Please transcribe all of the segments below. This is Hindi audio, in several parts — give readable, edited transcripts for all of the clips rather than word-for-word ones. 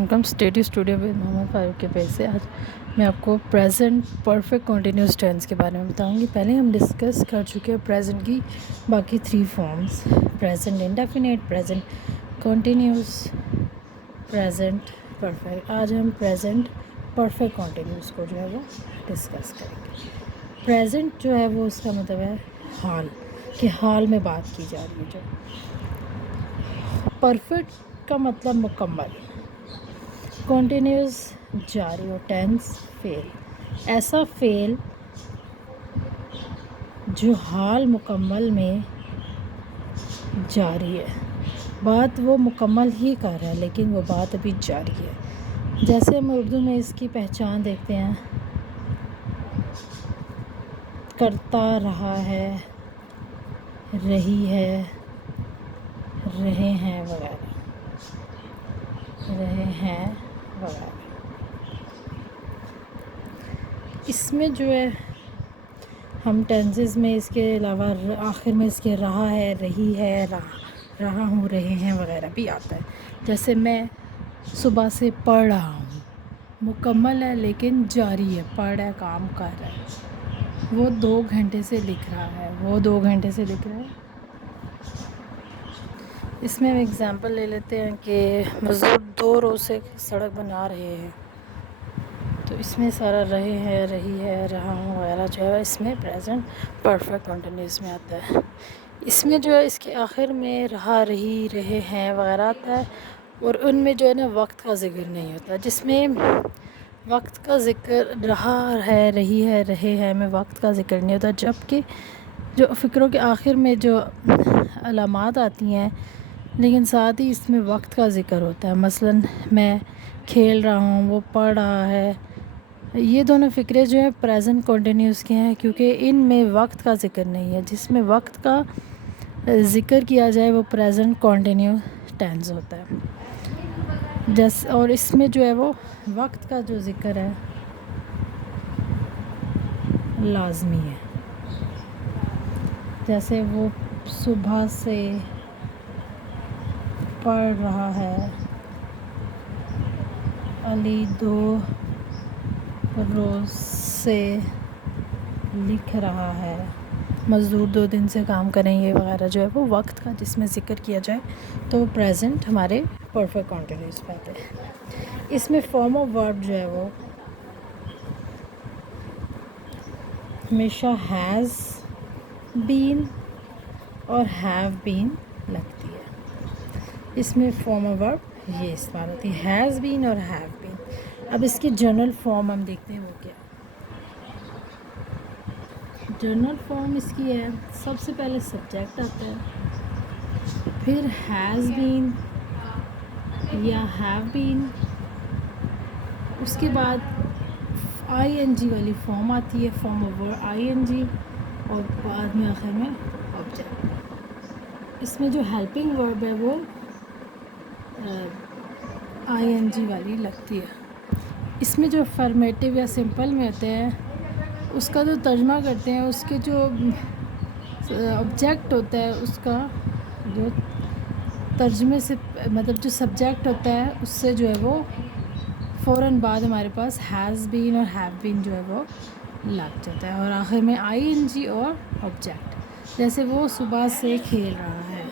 Welcome study studio with Mohammad Farooq के पेज से। आज मैं आपको प्रेजेंट परफेक्ट कॉन्टीन्यूस टेंस के बारे में बताऊंगी। पहले हम डिस्कस कर चुके हैं प्रेजेंट की बाकी 3 forms, present indefinite, present continuous, present perfect. आज हम प्रेजेंट परफेक्ट कॉन्टीन्यूस को जो है वो डिस्कस करेंगे। प्रेजेंट जो है वो उसका मतलब है हाल, कि हाल में बात की जा रही है। जो परफेक्ट का मतलब मुकम्मल, कॉन्टीन्यूस जारी, और टेंस फेल, ऐसा फेल जो हाल मुकम्मल में जारी है। बात वो मुकम्मल ही कर रहा है लेकिन वो बात अभी जारी है। जैसे हम उर्दू में इसकी पहचान देखते हैं, करता रहा है, रही है, रहे हैं वगैरह, रहे हैं वगैरह। इसमें जो है हम टेंसेस में इसके अलावा आखिर में इसके रहा है, रही है, रहा हूँ, रहे हैं वगैरह भी आता है। जैसे मैं सुबह से पढ़ रहा हूँ, मुकम्मल है लेकिन जारी है, पढ़ रहा है, काम कर रहा है। वो 2 घंटे से लिख रहा है, वो 2 घंटे से लिख रहा है। इसमें हम एग्ज़ाम्पल ले लेते हैं कि मज़दूर 2 रोज़ से सड़क बना रहे हैं, तो इसमें सारा रहे हैं, रही है, रहा हूँ वगैरह जो है इसमें प्रेजेंट परफेक्ट कंटिन्यूस में आता है। इसमें जो है इसके आखिर में रहा, रही, रहे हैं वगैरह आता है, और उनमें जो है ना वक्त का ज़िक्र नहीं होता। जिसमें वक्त का ज़िक्र रहा है, रही है, रहे हैं में वक्त का ज़िक्र नहीं होता, जबकि जो फ़िक्रों के आखिर में जो अलामात आती हैं लेकिन साथ ही इसमें वक्त का ज़िक्र होता है। मसलन मैं खेल रहा हूँ, वो पढ़ रहा है। ये दोनों फ़िक्रे जो है प्रेजेंट कॉन्टीन्यूस के हैं क्योंकि इनमें वक्त का ज़िक्र नहीं है। जिसमें वक्त का ज़िक्र किया जाए वो प्रेजेंट कॉन्टीन्यूस टेंस होता है। और इसमें जो है वो वक्त का जो ज़िक्र है लाजमी है। जैसे वो सुबह से पढ़ रहा है, अली 2 रोज़ से लिख रहा है, मज़दूर 2 दिन से काम करेंगे वगैरह जो है वो वक्त का जिसमें ज़िक्र किया जाए तो प्रेजेंट हमारे परफेक्ट कॉन्टीन्यूस पे आते हैं। इसमें फॉर्म ऑफ वर्ब जो है वो हमेशा हैज़ बीन और हैव बीन लगती है। इसमें फॉर्म ऑफ वर्ब ये इस्तेमाल होती है, हैज़ बीन और हैव बीन। अब इसकी जनरल फॉर्म हम देखते हैं वो क्या है। जनरल फॉर्म इसकी है, सबसे पहले सब्जेक्ट आता है, फिर हैज़ बीन या हैव बीन, उसके बाद आईएनजी वाली फॉर्म आती है, फॉर्म ऑफ वर्ब आईएनजी, और बाद में आखिर में ऑब्जेक्ट। इसमें जो हेल्पिंग वर्ब है वो आईएनजी वाली लगती है। इसमें जो अफर्मेटिव या सिंपल में होते हैं उसका जो तर्जमा करते हैं, उसके जो ऑब्जेक्ट होता है उसका जो तर्जमे से मतलब जो सब्जेक्ट होता है उससे जो है वो फ़ौरन बाद हमारे पास हैज़ बीन और हैव बीन जो है वो लग जाता है, और आखिर में आईएनजी और ऑब्जेक्ट। जैसे वो सुबह से खेल रहा है,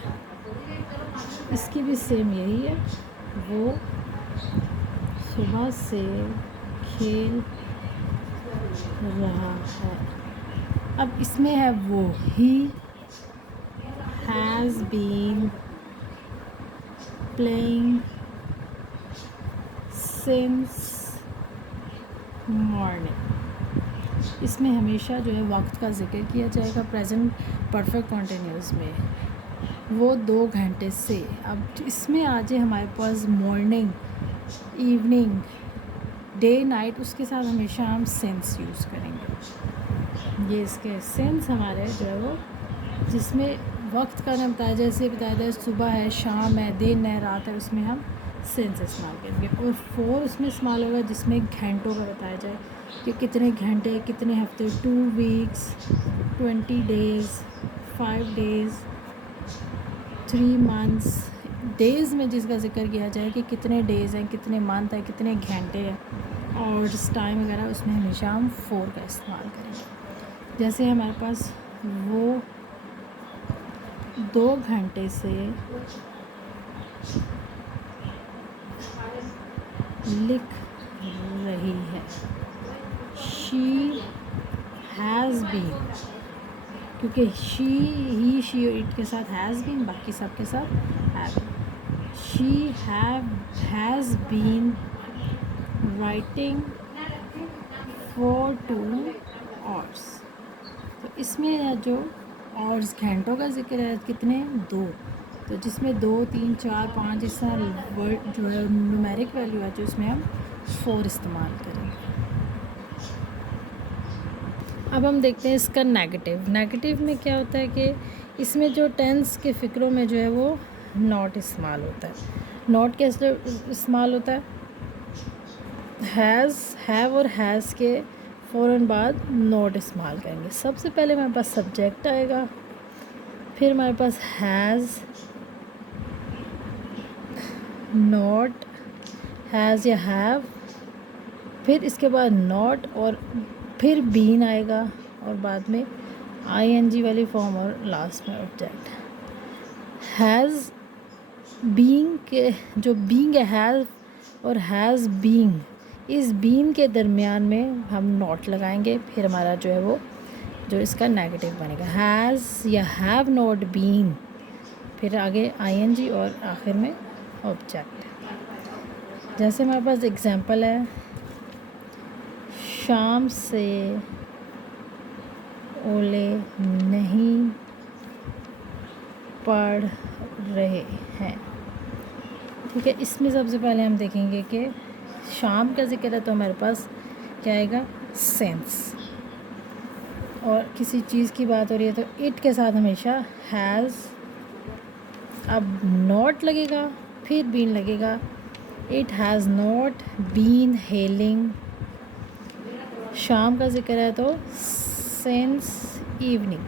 इसकी भी सेम यही है, वो सुबह से खेल रहा है। अब इसमें है वो he has been playing since morning. इसमें हमेशा जो है वक्त का ज़िक्र किया जाएगा प्रेजेंट परफेक्ट कॉन्टीन्यूस में, वो 2 घंटे से। अब इसमें आ जाए हमारे पास मॉर्निंग, इवनिंग, डे, नाइट, उसके साथ हमेशा हम सिंस यूज़ करेंगे। ये इसके सिंस हमारे जो है वो जिसमें वक्त का ना बताया, जैसे बताया जाए सुबह है, शाम है, दिन है, रात है, उसमें हम सिंस इस्तेमाल करेंगे। और 4 उसमें इस्तेमाल होगा जिसमें घंटों का बताया जाए कि कितने घंटे, कितने हफ्ते, 2 weeks, 20 days, 5 days, 3 months, days में जिसका ज़िक्र किया जाए कि कितने डेज़ हैं, कितने मंथ हैं, कितने घंटे हैं और इस टाइम वगैरह, उसमें हमेशा हम फोर का इस्तेमाल करेंगे। जैसे हमारे पास वो 2 घंटे से लिख रही है। शी हैज़ बीन, क्योंकि शी और इट के साथ हैज़ बीन, बाकी सब के साथ have. She has been writing for 2 hours। तो इसमें जो आवर्स घंटों का जिक्र है, कितने, 2। तो जिसमें 2, 3, 4, 5 इस तरह वर्ड जो है न्यूमेरिक वैल्यू है, जो इसमें हम 4 इस्तेमाल करेंगे। अब हम देखते हैं इसका नेगेटिव में क्या होता है कि इसमें जो टेंस के फ़िक्रों में जो है वो नॉट इस्तेमाल होता है। नॉट कैसे इस्तेमाल होता है? हैज़, हैव और हैज़ के फ़ौरन बाद नॉट इस्तेमाल करेंगे। सबसे पहले हमारे पास सब्जेक्ट आएगा, फिर हमारे पास हैज़, नॉट, हैज़ या हैव, फिर इसके बाद नॉट और फिर बीन आएगा और बाद में आईएनजी वाली फॉर्म और लास्ट में ऑब्जेक्ट। हैज़ बीइंग के जो बीइंग है, हैज़ और हैज़ बीइंग, इस बीन के दरमियान में हम नॉट लगाएंगे, फिर हमारा जो है वो जो इसका नेगेटिव बनेगा। हैज़ या हैव नॉट बीन, फिर आगे आईएनजी और आखिर में ऑब्जेक्ट। जैसे हमारे पास एग्जांपल है, शाम से ओले नहीं पढ़ रहे हैं। ठीक है, इसमें सबसे पहले हम देखेंगे कि शाम का जिक्र है तो हमारे पास क्या आएगा, सेंस। और किसी चीज़ की बात हो रही है तो इट के साथ हमेशा हैज़, अब नॉट लगेगा, फिर बीन लगेगा। It has not been healing. शाम का जिक्र है तो सिंस इवनिंग।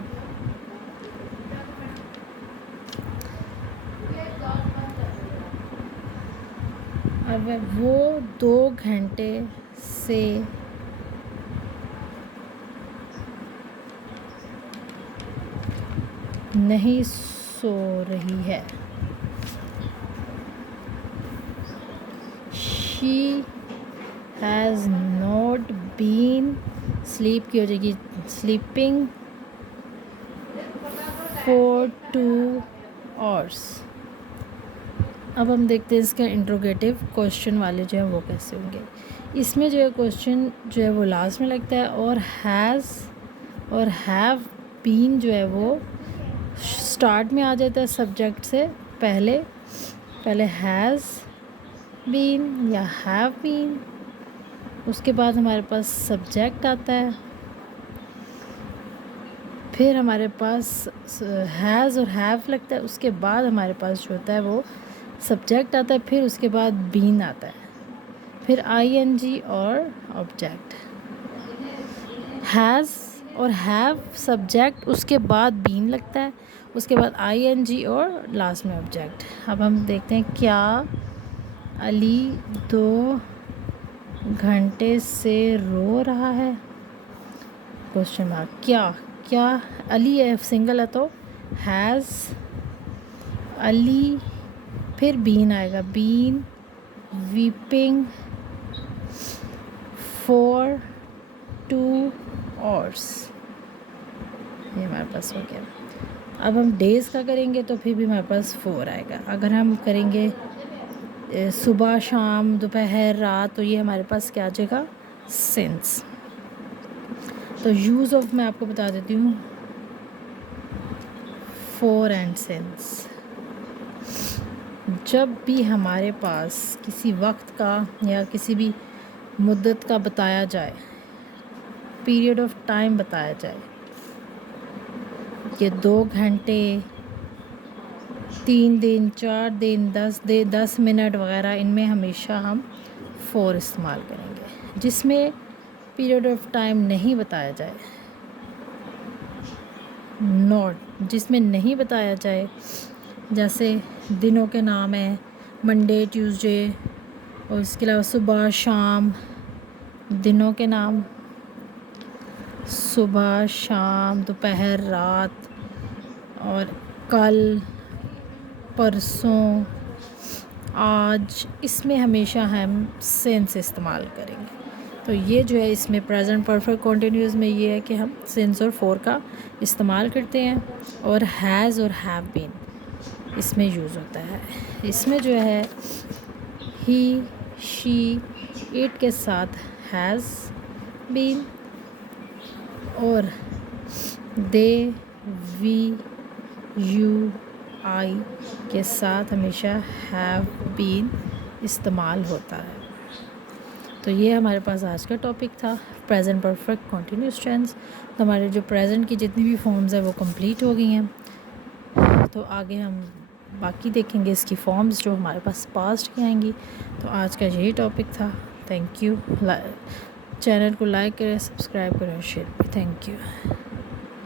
अब वो 2 घंटे से नहीं सो रही है। She has not been, sleep की हो जाएगी स्लीपिंग फॉर 2 hours। अब हम देखते हैं इसका इंट्रोगेटिव क्वेश्चन वाले जो है वो कैसे होंगे। इसमें जो है क्वेश्चन जो है वो लास्ट में लगता है और हैज़ और हैव बीन जो है वो स्टार्ट में आ जाता है सब्जेक्ट से पहले हैज़ बीन या हैव बीन, उसके बाद हमारे पास सब्जेक्ट आता है, फिर हमारे पास हैज़ और हैव लगता है, उसके बाद हमारे पास जो होता है वो सब्जेक्ट आता है, फिर उसके बाद बीन आता है, फिर आईएनजी और ऑब्जेक्ट। हैज़ और हैव सब्जेक्ट, उसके बाद बीन लगता है, उसके बाद आईएनजी और लास्ट में ऑब्जेक्ट। अब हम देखते हैं, क्या अली 2 घंटे से रो रहा है? Question mark. क्या अली है, सिंगल है तो हैज़ अली, फिर बीन आएगा, बीन वीपिंग फॉर 2 hours। ये हमारे पास हो गया। अब हम डेज़ का करेंगे तो फिर भी हमारे पास 4 आएगा। अगर हम करेंगे सुबह, शाम, दोपहर, रात, तो ये हमारे पास क्या आ जाएगा, सिंस। तो यूज़ ऑफ मैं आपको बता देती हूँ, फॉर एंड सिंस। जब भी हमारे पास किसी वक्त का या किसी भी मुद्दत का बताया जाए, पीरियड ऑफ टाइम बताया जाए कि 2 घंटे, 3 दिन, 4 दिन, 10 मिनट वगैरह, इनमें हमेशा हम फॉर इस्तेमाल करेंगे। जिसमें पीरियड ऑफ टाइम नहीं बताया जाए, नॉट, जिसमें नहीं बताया जाए, जैसे दिनों के नाम हैं मंडे, ट्यूसडे, और इसके अलावा सुबह, शाम, दिनों के नाम सुबह, शाम, दोपहर, रात, और कल, परसों, आज, इसमें हमेशा हम सेंस इस्तेमाल करेंगे। तो ये जो है इसमें प्रेजेंट परफेक्ट कंटिन्यूस में ये है कि हम सिंस और फॉर का इस्तेमाल करते हैं, और हैज़ और हैव बीन इसमें यूज़ होता है। इसमें जो है ही, शी, इट के साथ हैज़ बीन, और दे, वी, यू, आई के साथ हमेशा हैव बीन इस्तेमाल होता है। तो ये हमारे पास आज का टॉपिक था, प्रेजेंट परफेक्ट कंटिन्यूस टेंस। तो हमारे जो प्रेजेंट की जितनी भी फॉर्म्स है वो कंप्लीट हो गई हैं। तो आगे हम बाकी देखेंगे इसकी फॉर्म्स जो हमारे पास पास्ट की आएंगी। तो आज का यही टॉपिक था। Thank you. चैनल को लाइक करें, सब्सक्राइब करें, शेयर करें। Thank you.